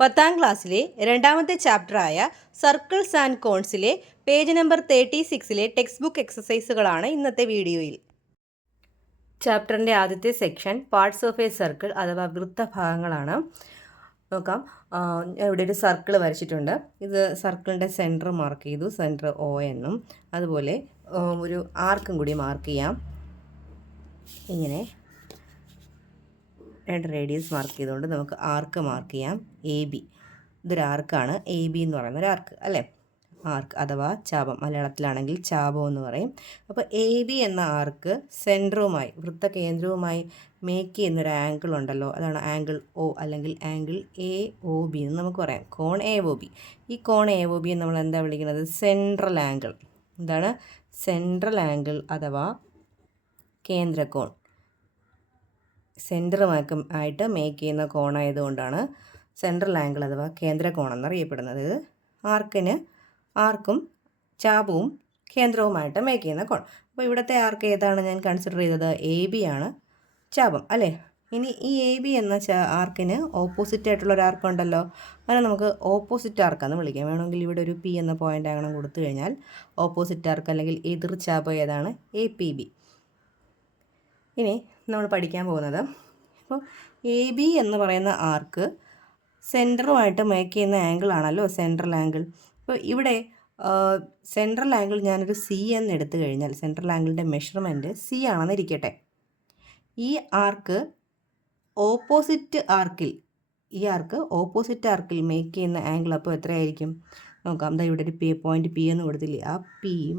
10ാം ക്ലാസ്സിലെ രണ്ടാമത്തെ ചാപ്റ്ററായ സർക്കിൾസ് ആൻഡ് കോൺസിലെ പേജ് നമ്പർ 36-ലെ ടെക്സ്റ്റ് ബുക്ക് എക്സസൈസുകളാണ് ഇന്നത്തെ വീഡിയോയിൽ. ചാപ്റ്ററിൻ്റെ ആദ്യത്തെ section parts of a circle അഥവാ വൃത്തഭാഗങ്ങളാണ്. നോക്കാം. ഇവിടെ ഒരു സർക്കിൾ വരച്ചിട്ടുണ്ട്. ഇത് സർക്കിളിൻ്റെ സെൻറ്റർ മാർക്ക് ചെയ്തു, സെൻറ്റർ O എന്നും. അതുപോലെ ഒരു ആർക്കും കൂടി മാർക്ക് ചെയ്യാം. ഇങ്ങനെ 2 റേഡിയസ് മാർക്ക് ചെയ്തുകൊണ്ട് നമുക്ക് ആർക്ക് മാർക്ക് ചെയ്യാം. AB ഇതൊരു ആർക്കാണ്. AB എന്ന് പറയുന്ന ഒരു ആർക്ക് അല്ലേ, ആർക്ക് അഥവാ ചാപം, മലയാളത്തിലാണെങ്കിൽ ചാപം എന്ന് പറയും. അപ്പോൾ AB എന്ന ആർക്ക് സെൻറ്ററുമായി വൃത്തകേന്ദ്രവുമായി മേക്ക് ചെയ്യുന്നൊരു ആംഗിൾ ഉണ്ടല്ലോ, അതാണ് ആംഗിൾ O അല്ലെങ്കിൽ ആംഗിൾ AOB എന്ന് നമുക്ക് പറയാം. കോൺ AOB. ഈ കോൺ AOB നമ്മൾ എന്താ വിളിക്കുന്നത്? Central angle. എന്താണ്? സെൻട്രൽ ആംഗിൾ അഥവാ കേന്ദ്രകോൺ. സെൻറ്ററുമായിട്ട് മേക്ക് ചെയ്യുന്ന കോണായതുകൊണ്ടാണ് സെൻട്രൽ ആംഗിൾ അഥവാ കേന്ദ്രകോൺ എന്നറിയപ്പെടുന്നത്. ഇത് ആർക്കും ചാപവും കേന്ദ്രവുമായിട്ട് മേക്ക് ചെയ്യുന്ന കോൺ. അപ്പോൾ ഇവിടുത്തെ ആർക്ക് ഏതാണ് ഞാൻ കൺസിഡർ ചെയ്തത്? AB ആണ് ചാപം അല്ലേ. ഇനി ഈ AB എന്ന ആർക്കിന് ഓപ്പോസിറ്റ് ആയിട്ടുള്ള ഒരു ആർക്കുണ്ടല്ലോ, അങ്ങനെ നമുക്ക് ഓപ്പോസിറ്റ് ആർക്കാന്ന് വിളിക്കാം. വേണമെങ്കിൽ ഇവിടെ ഒരു P എന്ന പോയിൻ്റ് അങ്ങനെ കൊടുത്തു കഴിഞ്ഞാൽ ഓപ്പോസിറ്റ് ആർക്ക് അല്ലെങ്കിൽ എതിർ ചാപം ഏതാണ്? APB. ഇനി നമ്മൾ പഠിക്കാൻ പോകുന്നത്, അപ്പോൾ AB എന്ന് പറയുന്ന ആർക്ക് സെൻറ്ററുമായിട്ട് മേക്ക് ചെയ്യുന്ന ആംഗിൾ ആണല്ലോ സെൻട്രൽ ആംഗിൾ. അപ്പോൾ ഇവിടെ സെൻട്രൽ ആംഗിൾ ഞാനൊരു C എന്ന് എടുത്തു കഴിഞ്ഞാൽ സെൻട്രൽ ആംഗിളിൻ്റെ മെഷർമെൻറ്റ് C ആണെന്ന് ഇരിക്കട്ടെ. ഈ ആർക്ക് ഓപ്പോസിറ്റ് ആർക്കിൽ മേക്ക് ചെയ്യുന്ന ആംഗിൾ അപ്പോൾ എത്രയായിരിക്കും നോക്കാം. ദാ ഇവിടെ ഒരു പോയിൻ്റ് P എന്ന് കൊടുത്തില്ലേ, ആ Pയും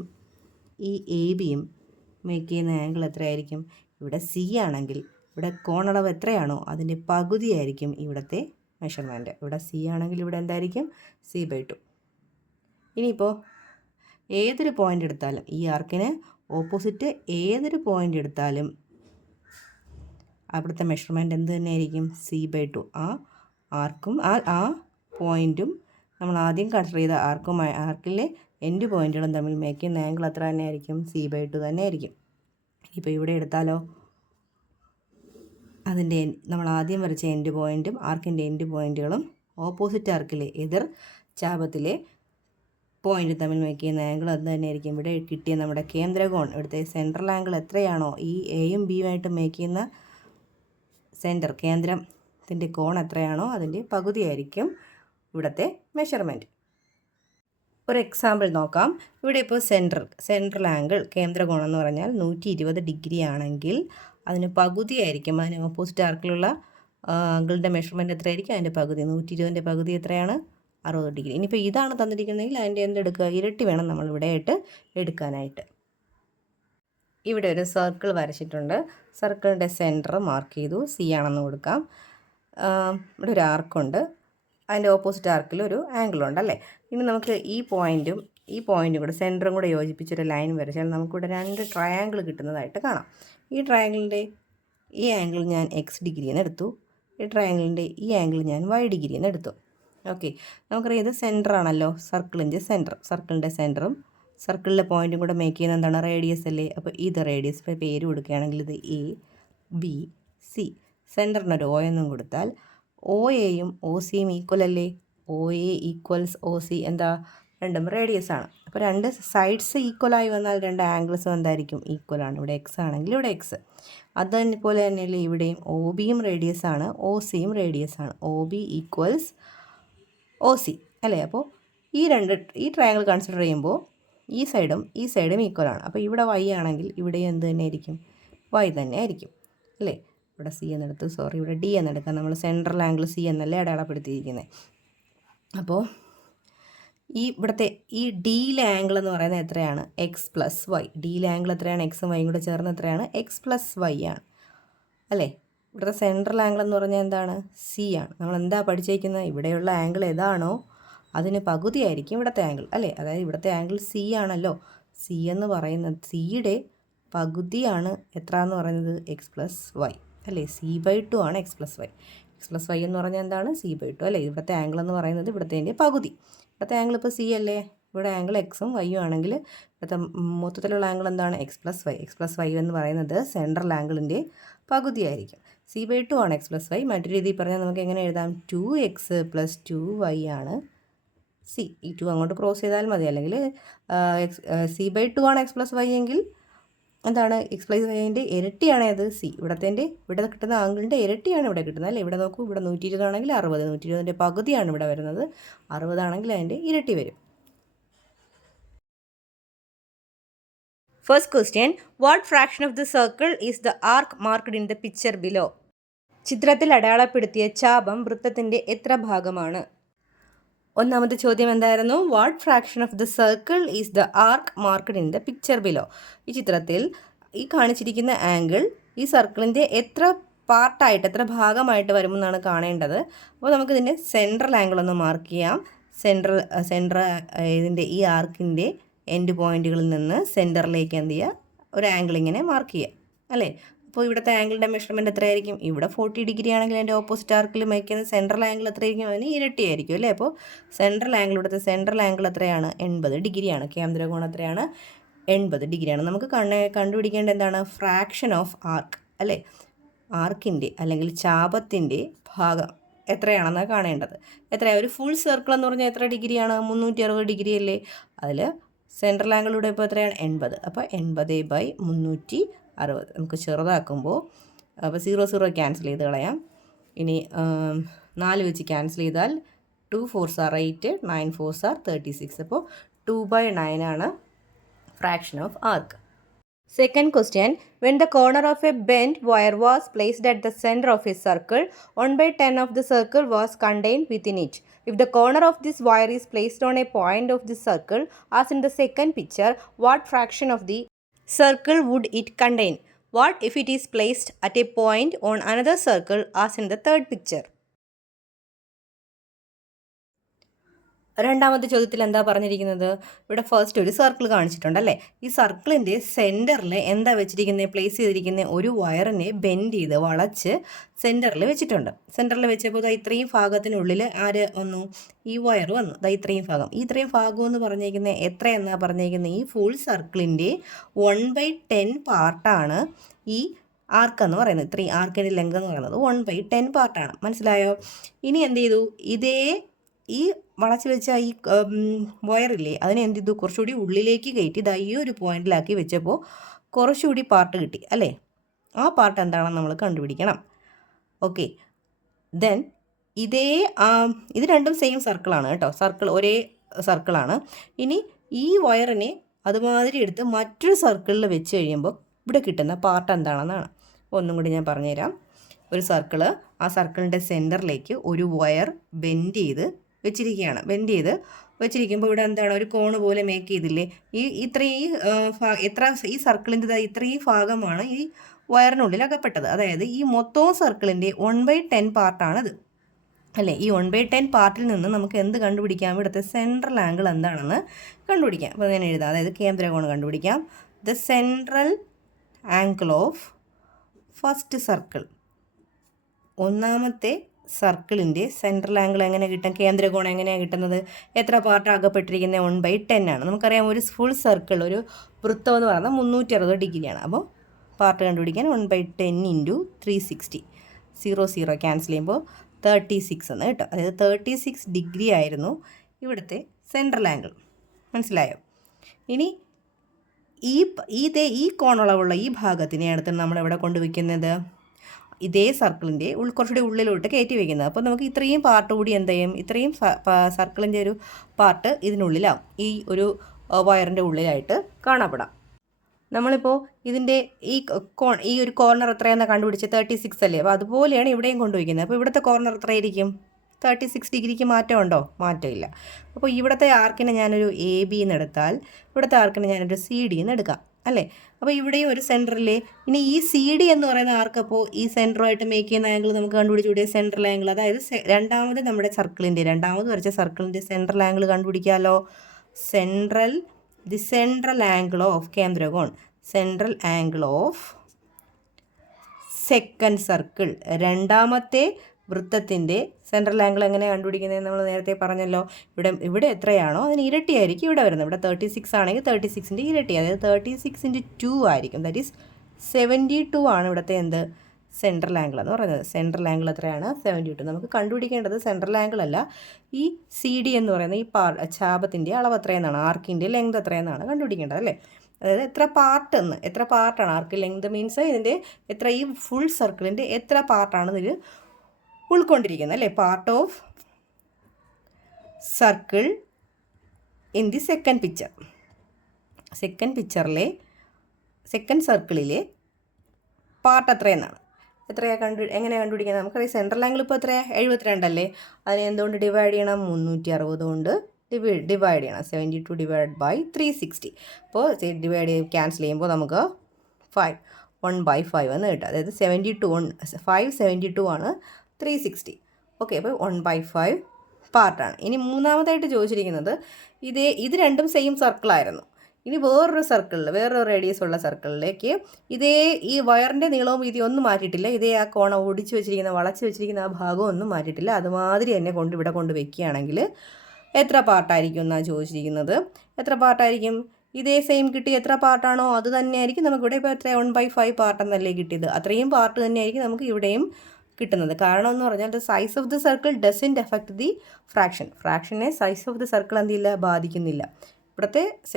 ഈ ABയും മേക്ക് ചെയ്യുന്ന ആംഗിൾ എത്രയായിരിക്കും? ഇവിടെ C ആണെങ്കിൽ ഇവിടെ കോണളവ് എത്രയാണോ അതിൻ്റെ പകുതിയായിരിക്കും ഇവിടുത്തെ മെഷർമെൻറ്റ്. ഇവിടെ C ആണെങ്കിൽ ഇവിടെ എന്തായിരിക്കും? C/2. ഇനിയിപ്പോൾ ഏതൊരു പോയിൻ്റ് എടുത്താലും, ഈ ആർക്കിന് ഓപ്പോസിറ്റ് ഏതൊരു പോയിൻ്റ് എടുത്താലും അവിടുത്തെ മെഷർമെൻറ്റ് എന്ത് തന്നെയായിരിക്കും? C/2. ആ ആർക്കും ആ പോയിൻറ്റും നമ്മൾ ആദ്യം കൺസിഡർ ചെയ്ത ആർക്കിലെ എൻഡ് പോയിൻറ്റുകളും തമ്മിൽ മേക്ക് ചെയ്യുന്ന ആംഗിൾ എത്ര തന്നെയായിരിക്കും? C/2 തന്നെയായിരിക്കും. ഇപ്പോൾ ഇവിടെ എടുത്താലോ, അതിൻ്റെ നമ്മൾ ആദ്യം വരച്ച എൻഡ് പോയിൻറ്റും ആർക്കിൻ്റെ എൻഡ് പോയിൻറ്റുകളും ഓപ്പോസിറ്റ് ആർക്കിലെ എതിർ ചാപത്തിലെ പോയിൻ്റ് തമ്മിൽ മേക്ക് ചെയ്യുന്ന ആംഗിൾ അത് തന്നെയായിരിക്കും. ഇവിടെ കിട്ടിയ നമ്മുടെ കേന്ദ്രകോൺ, ഇവിടുത്തെ സെൻട്രൽ ആംഗിൾ എത്രയാണോ ഈ Aയും Bയുമായിട്ട് മേക്ക് ചെയ്യുന്ന കേന്ദ്രത്തിൻ്റെ കോൺ എത്രയാണോ അതിൻ്റെ പകുതിയായിരിക്കും ഇവിടുത്തെ മെഷർമെൻറ്റ്. ഒരു എക്സാമ്പിൾ നോക്കാം. ഇവിടെ ഇപ്പോൾ സെൻട്രൽ ആംഗിൾ കേന്ദ്രകോണം എന്ന് പറഞ്ഞാൽ 120 ഡിഗ്രി ആണെങ്കിൽ അതിന് പകുതിയായിരിക്കും, അതിന് ഓപ്പോസിറ്റ് ആർക്കിലുള്ള ആംഗിളിൻ്റെ മെഷർമെൻറ്റ് എത്രയായിരിക്കും? അതിൻ്റെ പകുതി. 120ൻ്റെ പകുതി എത്രയാണ്? 60 ഡിഗ്രി. ഇനിയിപ്പോൾ ഇതാണ് തന്നിരിക്കുന്നതെങ്കിൽ അതിൻ്റെ എന്തെടുക്കുക? ഇരട്ടി വേണം നമ്മൾ ഇവിടെയായിട്ട് എടുക്കാനായിട്ട്. ഇവിടെ ഒരു സർക്കിൾ വരച്ചിട്ടുണ്ട്. സർക്കിളിൻ്റെ സെൻറ്റർ മാർക്ക് ചെയ്തു, C ആണെന്ന് കൊടുക്കാം. ഇവിടെ ഒരു ആർക്കുണ്ട്, അതിൻ്റെ ഓപ്പോസിറ്റ് ആർക്കിൽ ഒരു ആംഗിളുണ്ട് അല്ലേ. ഇനി നമുക്ക് ഈ പോയിൻറ്റും കൂടെ സെൻറ്ററും കൂടെ യോജിപ്പിച്ചൊരു ലൈൻ വരച്ചാൽ നമുക്കിവിടെ 2 ട്രയാങ്കിൾ കിട്ടുന്നതായിട്ട് കാണാം. ഈ ട്രയാങ്കിളിൻ്റെ ഈ ആംഗിൾ ഞാൻ X ഡിഗ്രി എന്ന് എടുത്തു, ഈ ട്രയാങ്കിളിൻ്റെ ഈ ആംഗിൾ ഞാൻ Y ഡിഗ്രി എന്ന് എടുത്തു. ഓക്കെ, നമുക്കറിയാം ഇത് സെൻറ്ററാണല്ലോ, സർക്കിളിൻ്റെ സെൻറ്ററും സർക്കിളിലെ പോയിൻറ്റും കൂടെ മേക്ക് ചെയ്യുന്ന എന്താണ്? റേഡിയസ് അല്ലേ. അപ്പോൾ ഇത് റേഡിയസ്, ഇപ്പോൾ പേര് കൊടുക്കുകയാണെങ്കിൽ ഇത് ABC. സെൻറ്ററിനൊരു O എന്നും കൊടുത്താൽ OAയും OCയും ഈക്വൽ അല്ലേ. OA = OC എന്താ? രണ്ടും റേഡിയസ് ആണ്. അപ്പോൾ 2 സൈഡ്സ് ഈക്വലായി വന്നാൽ 2 ആംഗിൾസും എന്തായിരിക്കും? ഈക്വലാണ്. ഇവിടെ X ആണെങ്കിൽ ഇവിടെ X. അതുപോലെ തന്നെയല്ലേ ഇവിടെയും OBയും റേഡിയസ് ആണ്, OCയും റേഡിയസ് ആണ്. OB = OC അല്ലേ. അപ്പോൾ ഈ ട്രയാങ്കിൾ കൺസിഡർ ചെയ്യുമ്പോൾ ഈ സൈഡും ഈക്വലാണ്. അപ്പോൾ ഇവിടെ Y ആണെങ്കിൽ ഇവിടെ എന്ത് തന്നെ ആയിരിക്കും? Y തന്നെ ആയിരിക്കും അല്ലേ. ഇവിടെ C എന്നെടുത്ത്, ഇവിടെ D എന്നെടുക്കാം. നമ്മൾ സെൻട്രൽ ആംഗിൾ C എന്നല്ലേ അടയാളപ്പെടുത്തിയിരിക്കുന്നത്. അപ്പോൾ ഇവിടുത്തെ ഈ Dയിലെ ആംഗിൾ എന്ന് പറയുന്നത് എത്രയാണ്? X+Y. Dയിലെ ആംഗിൾ എത്രയാണ്? Xും Yയും കൂടെ ചേർന്ന് എത്രയാണ്? X+Y ആണ് അല്ലേ. ഇവിടുത്തെ സെൻട്രൽ ആംഗിൾ എന്ന് പറഞ്ഞാൽ എന്താണ്? C ആണ്. നമ്മൾ എന്താ പഠിച്ചിരിക്കുന്നത്? ഇവിടെയുള്ള ആംഗിൾ ഏതാണോ അതിന് പകുതിയായിരിക്കും ഇവിടുത്തെ ആംഗിൾ അല്ലേ. അതായത് ഇവിടുത്തെ ആംഗിൾ C ആണല്ലോ. C എന്ന് പറയുന്നത് Cയുടെ പകുതിയാണ് എത്ര എന്ന് പറയുന്നത്? X+Y അല്ലേ. C/2 ആണ് X+Y. X+Y എന്ന് പറഞ്ഞാൽ എന്താണ്? C/2 അല്ലേ. ഇവിടുത്തെ ആംഗിൾ എന്ന് പറയുന്നത് ഇവിടുത്തെ പകുതി. ഇവിടുത്തെ ആംഗിൾ ഇപ്പോൾ C അല്ലേ. ഇവിടെ ആംഗിൾ Xും Yയും ആണെങ്കിൽ ഇവിടുത്തെ മൊത്തത്തിലുള്ള ആംഗിൾ എന്താണ്? X+Y എന്ന് പറയുന്നത് സെൻട്രൽ ആംഗിളിൻ്റെ പകുതിയായിരിക്കും. c/2 ആണ് x + y. മറ്റൊരു രീതിയിൽ പറഞ്ഞാൽ നമുക്ക് എങ്ങനെ എഴുതാം? 2x + 2y ആണ് c. ഈ 2 അങ്ങോട്ട് ക്രോസ് ചെയ്താൽ മതി. അല്ലെങ്കിൽ c/2 ആണ് x + y എങ്കിൽ എന്താണ് x + yൻ്റെ ഇരട്ടിയാണ് അത് c. ഇവിടെ കിട്ടുന്ന ആംഗിളിൻ്റെ ഇരട്ടിയാണ് ഇവിടെ കിട്ടുന്നത് അല്ലേ? ഇവിടെ നോക്കൂ, ഇവിടെ 120 ആണെങ്കിൽ 60, 120ൻ്റെ പകുതിയാണ് ഇവിടെ വരുന്നത്. 60 ആണെങ്കിൽ അതിൻ്റെ ഇരട്ടി വരും. First question, what fraction of the circle is the arc marked in the picture below? ചിത്രത്തിൽ അടയാളപ്പെടുത്തിയ ചാപം വൃത്തത്തിൻ്റെ എത്ര ഭാഗമാണ്? ഒന്നാമത്തെ ചോദ്യം എന്തായിരുന്നു? What fraction of the circle is the arc marked in the picture below. ഈ ചിത്രത്തിൽ ഈ കാണിച്ചിരിക്കുന്ന ആംഗിൾ ഈ സർക്കിളിൻ്റെ എത്ര പാർട്ടായിട്ട്, എത്ര ഭാഗമായിട്ട് വരുമെന്നാണ് കാണേണ്ടത്. അപ്പോൾ നമുക്കിതിൻ്റെ സെൻട്രൽ ആംഗിൾ ഒന്ന് മാർക്ക് ചെയ്യാം. സെൻട്രൽ ഇതിൻ്റെ ഈ ആർക്കിൻ്റെ എൻഡ് പോയിന്റുകളിൽ നിന്ന് സെൻറ്ററിലേക്ക് എന്ത് ചെയ്യുക? ഒരു ആംഗിൾ ഇങ്ങനെ മാർക്ക് ചെയ്യുക അല്ലേ? അപ്പോൾ ഇവിടുത്തെ ആംഗിളിൻ്റെ മെഷർമെൻറ്റ് എത്രയായിരിക്കും? ഇവിടെ 40 ഡിഗ്രി ആണെങ്കിൽ അതിൻ്റെ ഓപ്പോസിറ്റ് ആർക്കിൽ മേക്കുന്ന സെൻട്രൽ ആംഗിൾ എത്രയായിരിക്കും? അതിന് ഇരട്ടിയായിരിക്കും അല്ലേ? അപ്പോൾ സെൻട്രൽ ആംഗിൾ, ഇവിടുത്തെ സെൻട്രൽ ആംഗിൾ എത്രയാണ്? 80 ഡിഗ്രിയാണ്. കേന്ദ്രകോണം എത്രയാണ്? 80 ഡിഗ്രിയാണ്. നമുക്ക് കണ്ടുപിടിക്കേണ്ട എന്താണ്? ഫ്രാക്ഷൻ ഓഫ് ആർക്ക് അല്ലേ? ആർക്കിൻ്റെ അല്ലെങ്കിൽ ചാപത്തിൻ്റെ ഭാഗം എത്രയാണെന്നാണ് കാണേണ്ടത്. എത്രയാണ്? ഒരു ഫുൾ സർക്കിൾ എന്ന് പറഞ്ഞാൽ എത്ര ഡിഗ്രിയാണ്? 360 ഡിഗ്രി അല്ലേ? അതിൽ സെൻട്രൽ ആംഗിൾ ഇവിടെ ഇപ്പോൾ എത്രയാണ്? 80. അപ്പോൾ 80/360 നമുക്ക് ചെറുതാക്കുമ്പോൾ അപ്പോൾ 0 ക്യാൻസൽ ചെയ്ത് കളയാം. ഇനി 4 വെച്ച് ക്യാൻസൽ ചെയ്താൽ 2 4s are 8, 9 4s are 36. അപ്പോൾ 2/9 ആണ് fraction of arc. Second question, when the corner of a bent wire was placed at the center of a circle, 1/10 of the circle was contained within it. If the corner of this wire is placed on a point of the circle, as in the second picture, what fraction of the circle would it contain? What if it is placed at a point on another circle, as in the third picture? രണ്ടാമത്തെ ചോദ്യത്തിൽ എന്താ പറഞ്ഞിരിക്കുന്നത്? ഇവിടെ first ഒരു circle കാണിച്ചിട്ടുണ്ടല്ലേ? ഈ സർക്കിളിൻ്റെ സെൻറ്ററിൽ എന്താ വെച്ചിരിക്കുന്നത്? പ്ലേസ് ചെയ്തിരിക്കുന്ന ഒരു വയറിനെ ബെൻഡ് ചെയ്ത് വളച്ച് സെൻറ്ററിൽ വെച്ചിട്ടുണ്ട്. സെൻറ്ററിൽ വെച്ചപ്പോൾ ഇത്രയും ഭാഗത്തിനുള്ളിൽ ആര് വന്നു? ഈ വയർ വന്നു. ഇത്രയും ഭാഗം. ഈ ഇത്രയും ഭാഗം എന്ന് പറഞ്ഞിരിക്കുന്നത് എത്രയെന്നാണ് പറഞ്ഞിരിക്കുന്നത്? ഈ ഫുൾ സർക്കിളിൻ്റെ 1/10 പാർട്ടാണ് ഈ ആർക്ക് എന്ന് പറയുന്നത്. ഇത്രയും ആർക്കിൻ്റെ ലെങ്ത് എന്ന് പറയുന്നത് 1/10 പാർട്ടാണ്. മനസ്സിലായോ? ഇനി എന്ത് ചെയ്തു? ഈ വളച്ച് വെച്ച ഈ വയറില്ലേ, അതിനെ എന്ത് ചെയ്തു? കുറച്ചുകൂടി ഉള്ളിലേക്ക് കയറ്റി ഈ ഒരു പോയിന്റിലാക്കി വെച്ചപ്പോൾ കുറച്ചുകൂടി പാർട്ട് കിട്ടി അല്ലേ? ആ പാർട്ട് എന്താണെന്ന് നമ്മൾ കണ്ടുപിടിക്കണം. ഓക്കെ, ദെൻ ഇത് രണ്ടും സെയിം സർക്കിളാണ് കേട്ടോ. ഒരേ സർക്കിളാണ്. ഇനി ഈ വയറിനെ അതുമാതിരി എടുത്ത് മറ്റൊരു സർക്കിളിൽ വെച്ച് കഴിയുമ്പോൾ ഇവിടെ കിട്ടുന്ന പാർട്ട് എന്താണെന്നാണ്. ഒന്നും കൂടി ഞാൻ പറഞ്ഞുതരാം. ഒരു സർക്കിള്, ആ സർക്കിളിൻ്റെ സെൻറ്ററിലേക്ക് ഒരു വയർ ബെൻഡ് ചെയ്ത് വെച്ചിരിക്കുമ്പോൾ ഇവിടെ എന്താണ്? ഒരു കോണ് പോലെ മേക്ക് ചെയ്തില്ലേ? ഈ സർക്കിളിൻ്റെ ഇത്രയും ഭാഗമാണ് ഈ വയറിനുള്ളിൽ അകപ്പെട്ടത്. അതായത് ഈ മൊത്തവും സർക്കിളിൻ്റെ 1/10 പാർട്ടാണത് അല്ലേ? ഈ 1/10 പാർട്ടിൽ നിന്ന് നമുക്ക് എന്ത് കണ്ടുപിടിക്കാം? ഇവിടുത്തെ സെൻട്രൽ ആംഗിൾ എന്താണെന്ന് കണ്ടുപിടിക്കാം. അപ്പോൾ ഞാൻ എഴുതാം. അതായത് കേന്ദ്രകോണം കണ്ടുപിടിക്കാം. The central angle of first circle, ഒന്നാമത്തെ സർക്കിളിൻ്റെ സെൻട്രൽ ആംഗിൾ എങ്ങനെ കിട്ടും? കേന്ദ്രകോണം എങ്ങനെയാണ് കിട്ടുന്നത്? എത്ര പാർട്ട് അകപ്പെട്ടിരിക്കുന്നത്? 1/10 ആണ്. നമുക്കറിയാം ഒരു ഫുൾ സർക്കിൾ, ഒരു വൃത്തം എന്ന് പറയുന്നത് 360 ഡിഗ്രിയാണ്. അപ്പോൾ പാർട്ട് കണ്ടുപിടിക്കാൻ 1/10 × 360. 0 ക്യാൻസൽ ചെയ്യുമ്പോൾ 36 എന്ന് കേട്ടോ. അതായത് 36 ഡിഗ്രി ആയിരുന്നു ഇവിടുത്തെ സെൻട്രൽ ആംഗിൾ. മനസ്സിലായോ? ഇനി ഈ കോണളവുള്ള ഈ ഭാഗത്തിനെ അടുത്ത് നമ്മൾ എവിടെ കൊണ്ടുവയ്ക്കുന്നത്? ഇതേ സർക്കിളിൻ്റെ കുറച്ചുകൂടി ഉള്ളിലോട്ട് കയറ്റി വയ്ക്കുന്നത്. അപ്പോൾ നമുക്ക് ഇത്രയും പാർട്ട് കൂടി എന്ത് ചെയ്യും? ഇത്രയും സർക്കിളിൻ്റെ ഒരു പാർട്ട് ഇതിനുള്ളിലാവും. ഈ ഒരു വയറിൻ്റെ ഉള്ളിലായിട്ട് കാണപ്പെടാം. നമ്മളിപ്പോൾ ഇതിൻ്റെ ഈ ഒരു കോർണർ എത്രയാണെന്ന് കണ്ടുപിടിച്ച് 36 അല്ലേ? അപ്പോൾ അതുപോലെയാണ് ഇവിടെയും കൊണ്ടുവയ്ക്കുന്നത്. അപ്പോൾ ഇവിടുത്തെ കോർണർ എത്രയായിരിക്കും? 36 ഡിഗ്രിക്ക് മാറ്റമുണ്ടോ? മാറ്റമില്ല. അപ്പോൾ ഇവിടുത്തെ ആർക്കിനെ ഞാനൊരു AB എന്ന് എടുത്താൽ ഇവിടുത്തെ ആർക്കിനെ ഞാനൊരു CD എന്ന് എടുക്കാം അല്ലേ? അപ്പോൾ ഇവിടെയും ഒരു സെൻറ്ററിലെ ഇനി ഈ CD എന്ന് പറയുന്ന ആർക്ക് അപ്പോൾ ഈ സെൻറ്ററുമായിട്ട് മേക്ക് ചെയ്യുന്ന ആംഗിൾ നമുക്ക് കണ്ടുപിടിച്ചുകൂടിയ സെൻട്രൽ ആംഗിൾ. അതായത് നമ്മുടെ രണ്ടാമത് വരച്ച സർക്കിളിൻ്റെ സെൻട്രൽ ആംഗിൾ കണ്ടുപിടിക്കാമല്ലോ. സെൻട്രൽ ആംഗിൾ ഓഫ് കേന്ദ്രകോൺ, central angle of second circle, രണ്ടാമത്തെ വൃത്തത്തിൻ്റെ സെൻട്രൽ ആംഗിൾ എങ്ങനെ കണ്ടുപിടിക്കുന്നത്? നമ്മൾ നേരത്തെ പറഞ്ഞല്ലോ. ഇവിടെ എത്രയാണോ അതിന് ഇരട്ടിയായിരിക്കും ഇവിടെ വരുന്നത്. ഇവിടെ 36 ആണെങ്കിൽ 36ൻ്റെ ഇരട്ടി, അതായത് 36 × 2 ആയിരിക്കും. ദാറ്റ് ഈസ് 72 ആണ് ഇവിടുത്തെ സെൻട്രൽ ആംഗിൾ എന്ന് പറയുന്നത്. സെൻട്രൽ ആംഗിൾ എത്രയാണ്? 72. നമുക്ക് കണ്ടുപിടിക്കേണ്ടത് സെൻട്രൽ ആംഗിൾ അല്ല, ഈ CD എന്ന് പറയുന്ന ഈ ചാപത്തിൻ്റെ അളവ് എത്രയെന്നാണ്, ആർക്കിൻ്റെ ലെങ്ത് എത്രയെന്നാണ് കണ്ടുപിടിക്കേണ്ടത് അല്ലേ. അതായത് എത്ര പാർട്ടാണ് ആർക്ക് ലെങ്ത് മീൻസ് ഇതിൻ്റെ എത്ര, ഈ ഫുൾ സർക്കിളിൻ്റെ എത്ര പാർട്ടാണ് ഇതിൽ ഉൾക്കൊണ്ടിരിക്കുന്നത് അല്ലേ. Part of circle in the second picture. Second സർക്കിളിലെ പാർട്ട് എത്രയെന്നാണ്. എങ്ങനെയാണ് കണ്ടുപിടിക്കുന്നത്? നമുക്കറിയാം സെൻട്രൽ ആംഗിൾ ഇപ്പോൾ എത്രയാണ്? 72 അല്ലേ. അതിനെ എന്തുകൊണ്ട് ഡിവൈഡ് ചെയ്യണം? 360 കൊണ്ട് ഡിവൈഡ് ചെയ്യണം. 72 ഡിവൈഡ് ബൈ 360. അപ്പോൾ ക്യാൻസൽ ചെയ്യുമ്പോൾ നമുക്ക് 1/5 എന്ന് കിട്ടും. അതായത് 572 ആണ് 360. ഓക്കെ, അപ്പോൾ 1/5 പാർട്ടാണ്. ഇനി മൂന്നാമതായിട്ട് ചോദിച്ചിരിക്കുന്നത് ഇത് രണ്ടും സെയിം സർക്കിളായിരുന്നു. ഇനി വേറൊരു റേഡിയസ് ഉള്ള സർക്കിളിലേക്ക് ഈ വയറിൻ്റെ നീളവും വീതി ഒന്നും മാറ്റിയിട്ടില്ല. ആ കോണം വളച്ചു വെച്ചിരിക്കുന്ന ആ ഭാഗം ഒന്നും മാറ്റിയിട്ടില്ല. അതുമാതിരി തന്നെ ഇവിടെ കൊണ്ട് വെക്കുകയാണെങ്കിൽ എത്ര പാർട്ടായിരിക്കും എന്നാണ് ചോദിച്ചിരിക്കുന്നത്. എത്ര പാർട്ടായിരിക്കും? ഇതേ സെയിം കിട്ടി എത്ര പാർട്ടാണോ അത് തന്നെയായിരിക്കും നമുക്കിവിടെ ഇപ്പോൾ എത്ര 1/5 പാർട്ടെന്നല്ലേ കിട്ടിയത്. അത്രയും പാർട്ട് തന്നെയായിരിക്കും നമുക്ക് ഇവിടെയും കിട്ടുന്നത്. കാരണം എന്ന് പറഞ്ഞാൽ the size of the circle doesn't affect the ഫ്രാക്ഷനെ സൈസ് ഓഫ് ദി സർക്കിൾ എന്തില്ല, ബാധിക്കുന്നില്ല.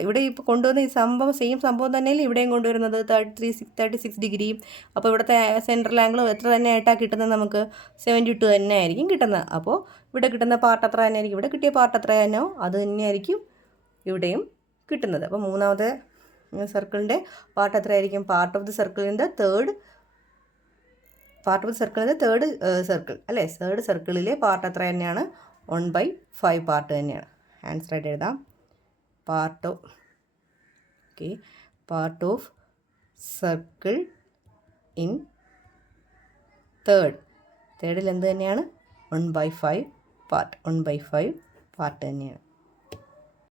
ഇവിടെ ഇപ്പോൾ കൊണ്ടുവന്ന സെയിം സംഭവം തന്നെയല്ലേ ഇവിടെയും കൊണ്ടുവരുന്നത്, 36 ഡിഗ്രി. അപ്പോൾ ഇവിടുത്തെ സെൻട്രൽ ആംഗിൾ എത്ര തന്നെ ആയിട്ടാണ് കിട്ടുന്നത്? നമുക്ക് 72 തന്നെ ആയിരിക്കും കിട്ടുന്നത്. അപ്പോൾ ഇവിടെ കിട്ടുന്ന പാർട്ട് എത്ര തന്നെ ആയിരിക്കും, ഇവിടെ കിട്ടിയ പാർട്ട് എത്ര തന്നെയോ അത് തന്നെയായിരിക്കും ഇവിടെയും കിട്ടുന്നത്. അപ്പോൾ മൂന്നാമത്തെ സർക്കിളിൻ്റെ പാർട്ട് എത്രയായിരിക്കും? പാർട്ട് ഓഫ് ദി സർക്കിളിൻ്റെ തേർഡ് സർക്കിൾ അല്ലേ. തേർഡ് സർക്കിളിലെ പാർട്ട് എത്ര തന്നെയാണ്? 1/5 പാർട്ട് തന്നെയാണ്. ആൻസറായിട്ട് എഴുതാം. പാർട്ട് ഓഫ് സർക്കിൾ ഇൻ തേർഡിൽ എന്ത് തന്നെയാണ്? 1/5 പാർട്ട് തന്നെയാണ്.